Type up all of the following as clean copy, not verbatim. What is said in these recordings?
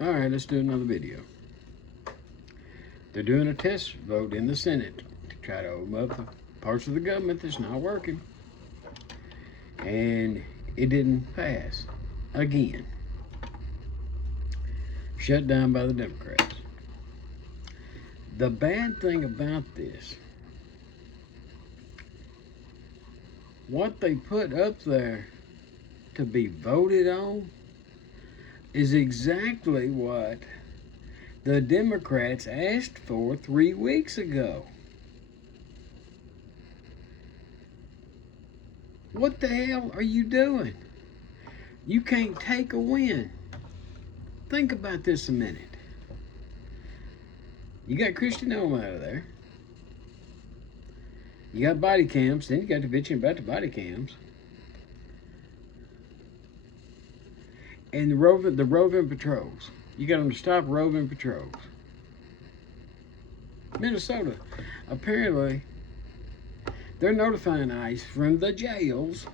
All right, let's do another video. They're doing a test vote in the Senate to try to open up the parts of the government that's not working. And it didn't pass. Again. Shut down by the Democrats. The bad thing about this, what they put up there to be voted on is exactly what the Democrats asked for 3 weeks ago. What the hell are you doing? You can't take a win. Think about this a minute. You got Christian Home out of there. You got body cams. Then you got to bitching about the body cams. And the roving patrols. You got them to stop roving patrols. Minnesota, apparently, they're notifying ICE from the jails.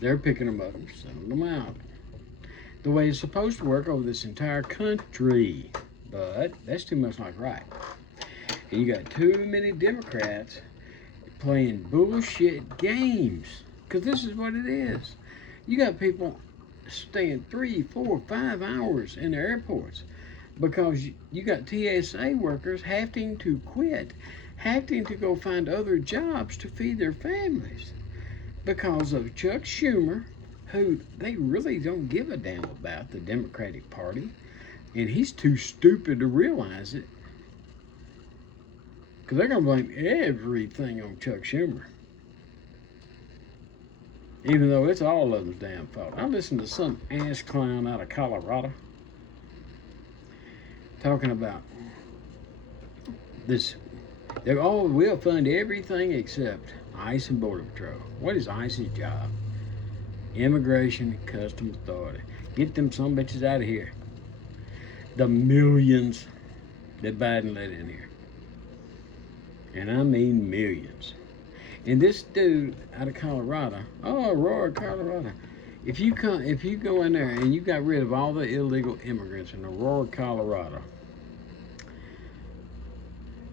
They're picking them up and sending them out. The way it's supposed to work over this entire country. But that's too much like right. And you got too many Democrats playing bullshit games. Because this is what it is. You got people staying 3, 4, 5 hours in the airports because you got TSA workers having to quit, having to go find other jobs to feed their families because of Chuck Schumer, who they really don't give a damn about the Democratic Party, and he's too stupid to realize it because they're going to blame everything on Chuck Schumer. Even though it's all of them's damn fault. I listened to some ass clown out of Colorado talking about this. They're all will fund everything except ICE and Border Patrol. What is ICE's job? Immigration and Customs Authority. Get them some bitches out of here. The millions that Biden let in here. And I mean millions. And this dude out of Colorado, Aurora, Colorado, if you go in there and you got rid of all the illegal immigrants in Aurora, Colorado,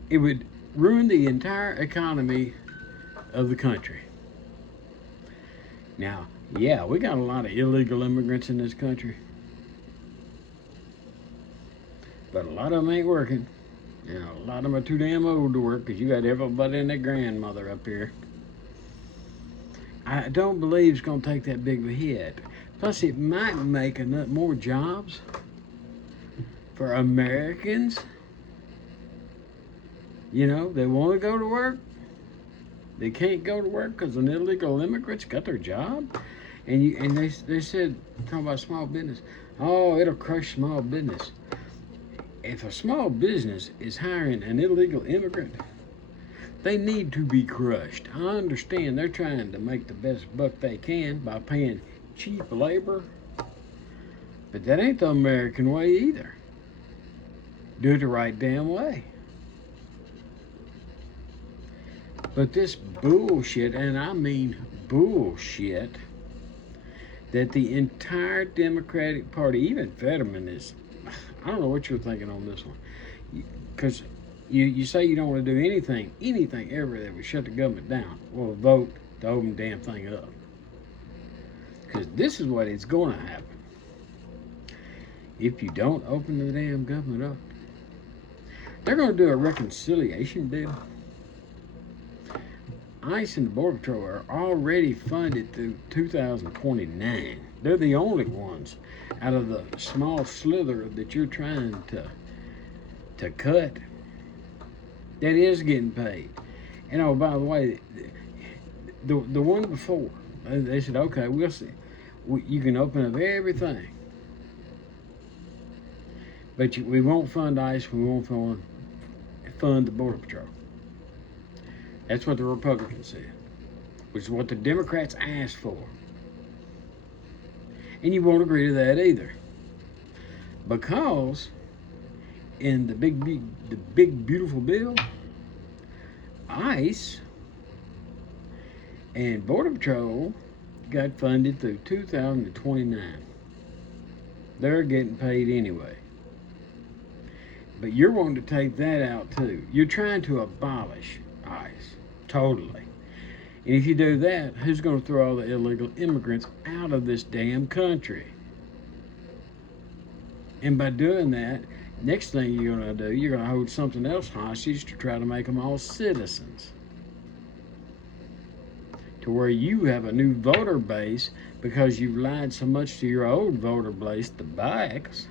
it would ruin the entire economy of the country. Now, yeah, we got a lot of illegal immigrants in this country, but a lot of them ain't working. You know, a lot of them are too damn old to work because you got everybody and their grandmother up here. I don't believe it's going to take that big of a hit. Plus, it might make enough more jobs for Americans. You know, they want to go to work. They can't go to work because an illegal immigrant's got their job. And they said, talking about small business, oh, it'll crush small business. If a small business is hiring an illegal immigrant, they need to be crushed. I understand they're trying to make the best buck they can by paying cheap labor, but that ain't the American way either. Do it the right damn way. But this bullshit, and I mean bullshit, that the entire Democratic Party, even Fetterman is, I don't know what you're thinking on this one. Because you say you don't want to do anything ever that would shut the government down. Well, vote to open the damn thing up. Because this is what is going to happen. If you don't open the damn government up, they're going to do a reconciliation deal. ICE and the Border Patrol are already funded through 2029. They're the only ones out of the small slither that you're trying to cut that is getting paid. And oh, by the way, the one before, they said, okay, we'll see. You can open up everything. But we won't fund ICE, we won't fund the Border Patrol. That's what the Republicans said, which is what the Democrats asked for. And you won't agree to that either. Because in the big beautiful bill, ICE and Border Patrol got funded through 2029. They're getting paid anyway. But you're wanting to take that out too. You're trying to abolish ICE totally. And if you do that, who's going to throw all the illegal immigrants out of this damn country? And by doing that, next thing you're going to do, you're going to hold something else hostage to try to make them all citizens. To where you have a new voter base because you've lied so much to your old voter base, the blacks,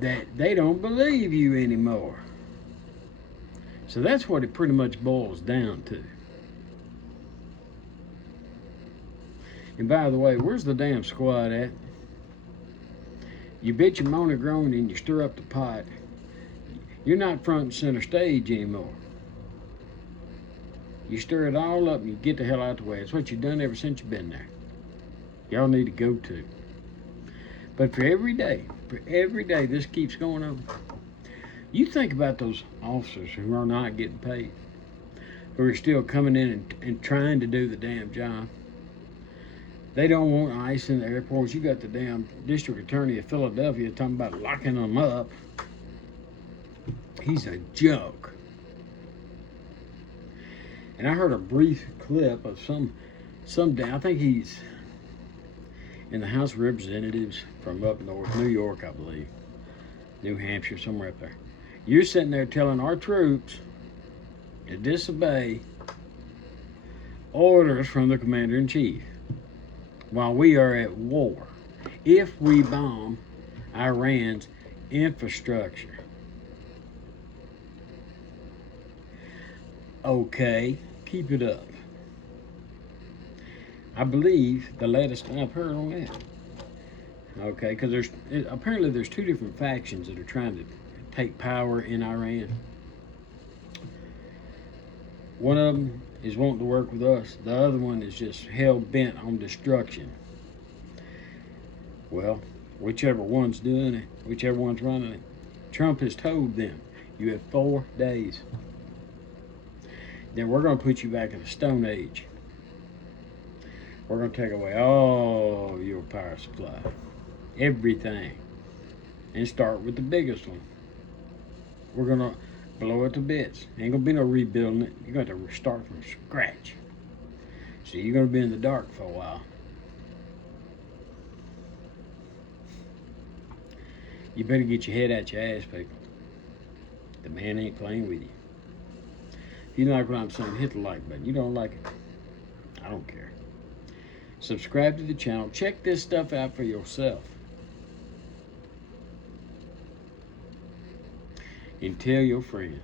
that they don't believe you anymore. So that's what it pretty much boils down to. And by the way, where's the damn squad at? You bitch and moan and groan and you stir up the pot. You're not front and center stage anymore. You stir it all up and you get the hell out of the way. It's what you've done ever since you've been there. Y'all need to go to. But for every day this keeps going on. You think about those officers who are not getting paid, who are still coming in and trying to do the damn job. They don't want ICE in the airports. You got the damn district attorney of Philadelphia talking about locking them up. He's a joke. And I heard a brief clip of some I think he's in the House of Representatives from up north, New York, I believe, New Hampshire, somewhere up there. You're sitting there telling our troops to disobey orders from the commander-in-chief while we are at war if we bomb Iran's infrastructure. Okay, keep it up. I believe the latest I've heard on that. Okay, because apparently there's two different factions that are trying to take power in Iran. One of them is wanting to work with us. The other one is just hell-bent on destruction. Well, whichever one's doing it, whichever one's running it, Trump has told them, you have 4 days. Then we're going to put you back in the Stone Age. We're going to take away all your power supply. Everything. And start with the biggest one. We're going to blow it to bits. Ain't going to be no rebuilding it. You're going to have to start from scratch. So you're going to be in the dark for a while. You better get your head out your ass, people. The man ain't playing with you. If you don't like what I'm saying, hit the like button. You don't like it, I don't care. Subscribe to the channel. Check this stuff out for yourself. And tell your friends.